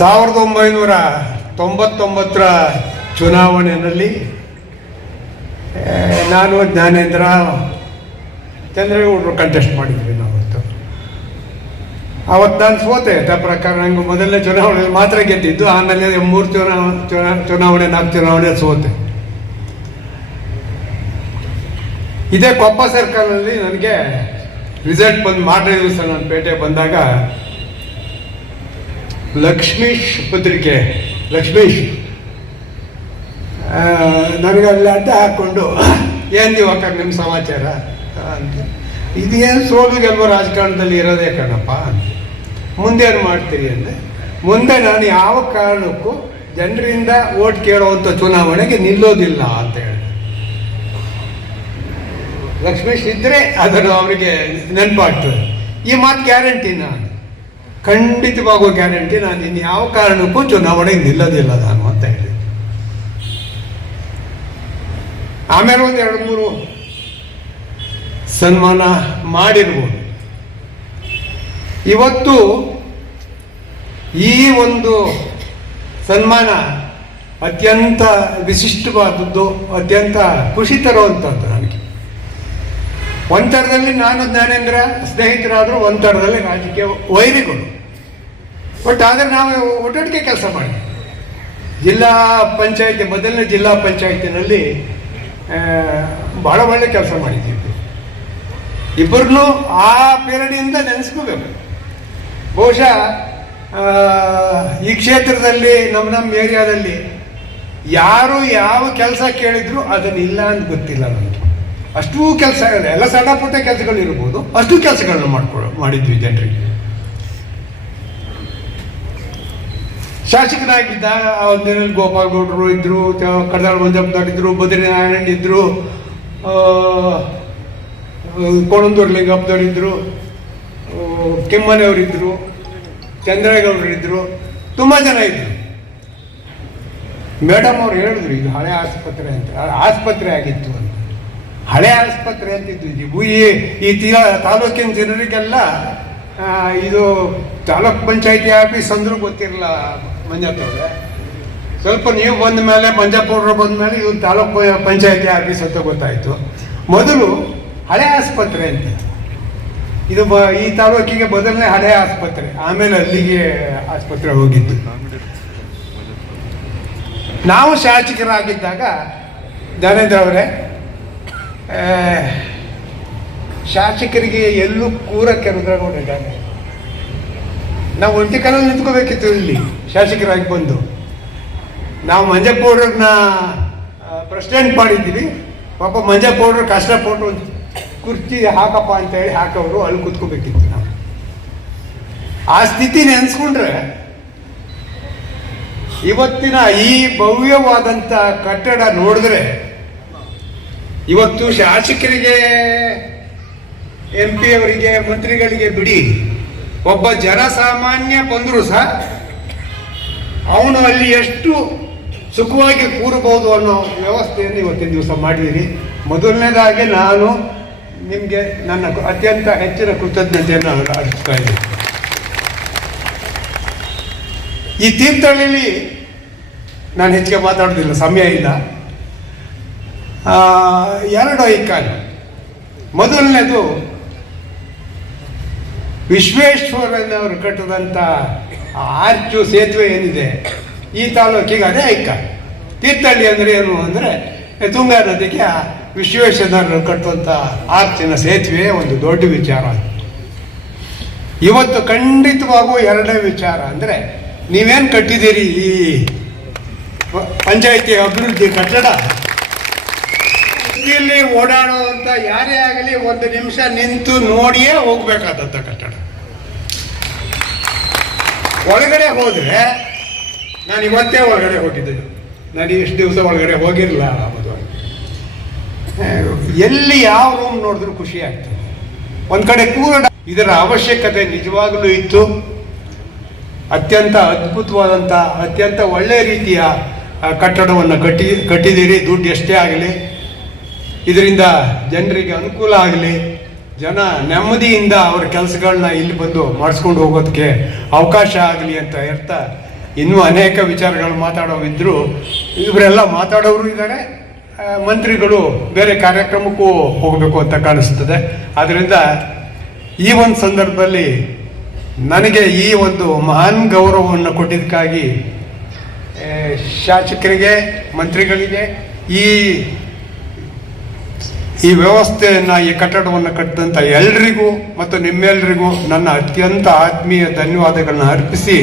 ಸಾವಿರದ ಒಂಬೈನೂರ ತೊಂಬತ್ತೊಂಬತ್ತರ ಚುನಾವಣೆಯಲ್ಲಿ ನಾನು ಜ್ಞಾನೇಂದ್ರ ಚಂದ್ರೇಗೌಡರು ಕಂಟೆಸ್ಟ್ ಮಾಡಿದ್ವಿ ನಾವು ಅವತ್ತು ನಾನು ಸೋತೆ, ಆ ಪ್ರಕಾರ ನಂಗೆ ಮೊದಲನೇ ಚುನಾವಣೆ ಮಾತ್ರ ಗೆದ್ದಿದ್ದು, ಆಮೇಲೆ ಮೂರು ಚುನಾವ ಚುನಾ- ಚುನಾವಣೆ, ನಾಲ್ಕು ಚುನಾವಣೆ ಸೋತೆ. ಇದೇ ಕೊಪ್ಪ ಸರ್ಕಲ್ನಲ್ಲಿ ನನಗೆ ರಿಸಲ್ಟ್ ಬಂದು ಮಾರನೇ ದಿವಸ ನಾನು ಪೇಟೆ ಬಂದಾಗ ಲಕ್ಷ್ಮೀಶ್ ಪತ್ರಿಕೆ. ಲಕ್ಷ್ಮೀಶ್. ನನಗಲ್ಲ ಅಂತ ಹಾಕ್ಕೊಂಡು, ಏನು ದಿವಕ ನಿಮ್ಮ ಸಮಾಚಾರ? ಅಂತ. ಇದೇನು ಸೋಲು ಗೆಲ್ಲುವ ರಾಜಕಾರಣದಲ್ಲಿ ಇರೋದೇ ಕಣಪ್ಪ ಮುಂದೇನು ಮಾಡ್ತೀರಿ ಅಂದರೆ, ಮುಂದೆ ನಾನು ಯಾವ ಕಾರಣಕ್ಕೂ ಜನರಿಂದ ಓಟ್ ಕೇಳುವಂಥ ಚುನಾವಣೆಗೆ ನಿಲ್ಲೋದಿಲ್ಲ ಅಂತ ಹೇಳಿ ಲಕ್ಷ್ಮೀಶ್ ಇದ್ರೆ ಅದನ್ನು ಅವರಿಗೆ ನೆನಪಾಗ್ತದೆ. ಈ ಮಾತು ಗ್ಯಾರಂಟಿ ನಾನು. ಖಂಡಿತವಾಗುವ ಗ್ಯಾರಂಟಿ. ನಾನು ಇನ್ನು ಯಾವ ಕಾರಣಕ್ಕೂ ಚುನಾವಣೆ ನಿಲ್ಲೋದಿಲ್ಲ ನಾನು ಅಂತ ಹೇಳಿ ಆಮೇಲೆ ಒಂದು ಎರಡು ಮೂರು ಸನ್ಮಾನ ಮಾಡಿರ್ಬೋದು. ಇವತ್ತು ಈ ಒಂದು ಸನ್ಮಾನ ಅತ್ಯಂತ ವಿಶಿಷ್ಟವಾದದ್ದು, ಅತ್ಯಂತ ಖುಷಿ ತರುವಂಥದ್ದು ನನಗೆ. ಒಂದು ಥರದಲ್ಲಿ ನಾನು ಜ್ಞಾನೇಂದ್ರ, ಸ್ನೇಹಿತರಾದರೂ ಒಂಥರದಲ್ಲಿ ರಾಜಕೀಯ ವೈರಿಗಳು ಬಟ್ ಆದರೆ ನಾವು ಒಟ್ಟೊಟ್ಟಿಗೆ ಕೆಲಸ ಮಾಡಿ. ಜಿಲ್ಲಾ ಪಂಚಾಯತಿ, ಮೊದಲನೇ ಜಿಲ್ಲಾ ಪಂಚಾಯತಿನಲ್ಲಿ ಭಾಳ ಒಳ್ಳೆ ಕೆಲಸ ಮಾಡಿದ್ದೀವಿ ಇಬ್ಬರನ್ನು ಆ ಪೀರಿಯಡಿಂದ ನೆನೆಸ್ಕೋಬೇಕು. ಬಹುಶಃ ಈ ಕ್ಷೇತ್ರದಲ್ಲಿ ನಮ್ಮ ನಮ್ಮ ಏರಿಯಾದಲ್ಲಿ ಯಾರು ಯಾವ ಕೆಲಸ ಕೇಳಿದ್ರು ಅದನ್ನ ಇಲ್ಲ ಅಂತ ಗೊತ್ತಿಲ್ಲ ನನಗೆ ಅಷ್ಟೂ ಕೆಲಸ ಎಲ್ಲ ಸಣ್ಣ ಪುಟ್ಟ ಕೆಲಸಗಳು ಇರಬಹುದು ಅಷ್ಟು ಕೆಲಸಗಳನ್ನು ಮಾಡ್ಕೊ ಮಾಡಿದ್ವಿ ಜನರಿಗೆ. ಶಾಸಕರಾಗಿದ್ದ ಆ ಒಂದಿನಲ್ಲಿ ಗೋಪಾಲ್ ಗೌಡರು ಇದ್ರು ತ- ಕಡದಾಳ ಮಂಜಪ್ಪನವ್ರು ಇದ್ರು ಬದ್ರಿನಾರಾಯಣ ಇದ್ರು ಆ, ಕೋಣಂದೂರು ಇದ್ರು ಆ, ಕೆಮ್ಮನೆಯವರು ಇದ್ರು ಚಂದ್ರೇಗೌಡರು ಇದ್ರು ತುಂಬ ಜನ ಇದ್ರು. ಮೇಡಮ್ ಅವ್ರು ಹೇಳಿದ್ರು ಇದು ಹಳೆ ಆಸ್ಪತ್ರೆ ಅಂತ. ಆಸ್ಪತ್ರೆ ಆಗಿತ್ತು ಅಂತ. ಹಳೆ ಆಸ್ಪತ್ರೆ ಅಂತಿದ್ವಿ ಈ ಈ ತೀರ- ತಾಲೂಕಿನ ಜನರಿಗೆಲ್ಲ ಇದು ತಾಲೂಕ್ ಪಂಚಾಯತಿ ಆಫೀಸ್ ಅಂದ್ರೂ ಗೊತ್ತಿರಲ್ಲ ಮಂಜಪ್ಪವ್ರೆ ಸ್ವಲ್ಪ ನೀವು ಬಂದ ಮೇಲೆ ಮಂಜಪ್ಪವ್ರು ಬಂದ ಮೇಲೆ ಇದು ತಾಲೂಕ್ ಪಂಚಾಯತಿ ಆಫೀಸ್ ಅಂತ ಗೊತ್ತಾಯ್ತು. ಮೊದಲು ಹಳೆ ಆಸ್ಪತ್ರೆ ಅಂತ. ಇದು ಈ ತಾಲೂಕಿಗೆ ಬದಲನೆ ಹಳೆ ಆಸ್ಪತ್ರೆ. ಆಮೇಲೆ ಅಲ್ಲಿಗೆ ಆಸ್ಪತ್ರೆ ಹೋಗಿದ್ದು. ನಾವು ಶಾಸಕರಾಗಿದ್ದಾಗ ಜ್ಞಾನೇಂದ್ರ ಅವರೇ ಶಾಸಕರಿಗೆ ಎಲ್ಲೂ ಕೂರಕ್ಕೆ ರುದ್ರಗೌಡಿದ್ದಾನೆ ನಾವು ಒಂಟಿ ಕಾಲಲ್ಲಿ ನಿಂತ್ಕೋಬೇಕಿತ್ತು ಇಲ್ಲಿ, ಶಾಸಕರಾಗಿ ಬಂದು. ನಾವು ಮಂಜ ಪೌಡ್ರನ್ನ ಪ್ರೆಸಿಡೆಂಟ್ ಮಾಡಿದ್ದೀವಿ. ಪಾಪ ಮಂಜ ಪೌಡ್ರ್ ಕಷ್ಟ ಕಷ್ಟಪಟ್ಟು ಒಂದು ಕುರ್ಚಿ ಹಾಕಪ್ಪ ಅಂತ ಹೇಳಿ ಹಾಕವರು, ಅಲ್ಲಿ ಕೂತ್ಕೋಬೇಕಿತ್ತು ನಾವು. ಆ ಸ್ಥಿತಿ ನೆನೆಸ್ಕೊಂಡ್ರೆ ಇವತ್ತಿನ ಈ ಭವ್ಯವಾದಂಥ ಕಟ್ಟಡ ನೋಡಿದ್ರೆ ಇವತ್ತು ಶಾಸಕರಿಗೆ ಎಂ ಪಿ ಅವರಿಗೆ, ಮಂತ್ರಿಗಳಿಗೆ ಬಿಡಿ. ಒಬ್ಬ ಜನಸಾಮಾನ್ಯ ಬಂದರೂ ಸಹ ಅವನು ಅಲ್ಲಿ ಎಷ್ಟು ಸುಖವಾಗಿ ಕೂರಬಹುದು ಅನ್ನೋ ವ್ಯವಸ್ಥೆಯನ್ನು ಇವತ್ತಿನ ದಿವಸ ಮಾಡಿದ್ದೀನಿ. ಮೊದಲನೇದಾಗಿ ನಾನು ನಿಮಗೆ ನನ್ನ ಅತ್ಯಂತ ಹೆಚ್ಚಿನ ಕೃತಜ್ಞತೆಯನ್ನು ಅರ್ಪಿಸ್ತಾ ಇದ್ದೀನಿ. ಈ ತೀರ್ಥಹಳ್ಳಿಲಿ ನಾನು ಹೆಚ್ಚಿಗೆ ಮಾತಾಡೋದಿಲ್ಲ ಸಮಯ ಇಲ್ಲ. ಎರಡು ಐಕಾನ್ ಮೊದಲನೇದು ವಿಶ್ವೇಶ್ವರನವರು ಕಟ್ಟಿದಂಥ ಆರ್ಚು ಸೇತುವೆ ಏನಿದೆ ಈ ತಾಲೂಕಿಗೆ ಅದೇ ಐಕಾನ್ ತೀರ್ಥಹಳ್ಳಿ ಅಂದರೆ ಏನು ಅಂದರೆ ತುಂಗಾ ನದಿಗೆ ಆ ವಿಶ್ವೇಶ್ವರಯ್ಯನವರು ಕಟ್ಟುವಂಥ ಆರ್ಚಿನ ಸೇತುವೆ ಒಂದು ದೊಡ್ಡ ವಿಚಾರ. ಇವತ್ತು ಖಂಡಿತವಾಗೂ ಎರಡನೇ ವಿಚಾರ ಅಂದರೆ ನೀವೇನು ಕಟ್ಟಿದ್ದೀರಿ ಈ ಪಂಚಾಯಿತಿ ಅಭಿವೃದ್ಧಿ ಕಟ್ಟಡ? ಇಲ್ಲಿ ಓಡಾಡುವಂತ ಯಾರೇ ಆಗಲಿ ಒಂದು ನಿಮಿಷ ನಿಂತು ನೋಡಿಯೇ ಹೋಗ್ಬೇಕಾದಂತ ಕಟ್ಟಡ. ಒಳಗಡೆ ಹೋದ್ರೆ, ನಾನು ಇವತ್ತೇ ಒಳಗಡೆ ಹೋಗಿದ್ದೆ. ನಾನು ಇಷ್ಟು ದಿವಸ ಒಳಗಡೆ ಹೋಗಿರಲಿಲ್ಲ ಮದುವೆ ಎಲ್ಲಿ ಯಾವ ರೂಮ್ ನೋಡಿದ್ರು ಖುಷಿ ಆಗ್ತದೆ. ಒಂದ್ ಕಡೆ ಕೂಡ ಇದರ ಅವಶ್ಯಕತೆ ನಿಜವಾಗಲೂ ಇತ್ತು. ಅತ್ಯಂತ ಅದ್ಭುತವಾದಂಥ ಅತ್ಯಂತ ಒಳ್ಳೆ ರೀತಿಯ ಕಟ್ಟಡವನ್ನು ಕಟ್ಟಿ, ಕಟ್ಟಿದ್ದೀರಿ. ದುಡ್ಡು ಎಷ್ಟೇ ಆಗಲಿ ಇದರಿಂದ ಜನರಿಗೆ ಅನುಕೂಲ ಆಗಲಿ, ಜನ ನೆಮ್ಮದಿಯಿಂದ ಅವ್ರ ಕೆಲಸಗಳನ್ನ ಇಲ್ಲಿ ಬಂದು ಮಾಡಿಸ್ಕೊಂಡು ಹೋಗೋದಕ್ಕೆ ಅವಕಾಶ ಆಗಲಿ ಅಂತ ಹೇಳ್ತಾ ಇನ್ನೂ ಅನೇಕ ವಿಚಾರಗಳು ಮಾತಾಡೋವಿದ್ರು. ಇವರೆಲ್ಲ ಮಾತಾಡೋರು ಇದ್ದಾರೆ ಮಂತ್ರಿಗಳು ಬೇರೆ ಕಾರ್ಯಕ್ರಮಕ್ಕೂ ಹೋಗಬೇಕು ಅಂತ ಕಾಣಿಸ್ತದೆ. ಆದ್ದರಿಂದ ಈ ಒಂದು ಸಂದರ್ಭದಲ್ಲಿ ನನಗೆ ಈ ಒಂದು ಮಹಾನ್ ಗೌರವವನ್ನು ಕೊಟ್ಟಿದ್ದಕ್ಕಾಗಿ ಶಾಸಕರಿಗೆ, ಮಂತ್ರಿಗಳಿಗೆ ಈ ಈ ವ್ಯವಸ್ಥೆಯನ್ನು, ಈ ಕಟ್ಟಡವನ್ನು ಕಟ್ಟಿದಂಥ ಎಲ್ರಿಗೂ ಮತ್ತು ನಿಮ್ಮೆಲ್ಲರಿಗೂ ನನ್ನ ಅತ್ಯಂತ ಆತ್ಮೀಯ ಧನ್ಯವಾದಗಳನ್ನ ಅರ್ಪಿಸಿ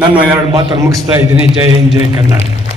ನಾನು ಎರಡು ಮಾತನ್ನು ಮುಗಿಸ್ತಾ ಇದ್ದೀನಿ. ಜೈ ಹಿಂದ್, ಜೈ ಕರ್ನಾಟಕ.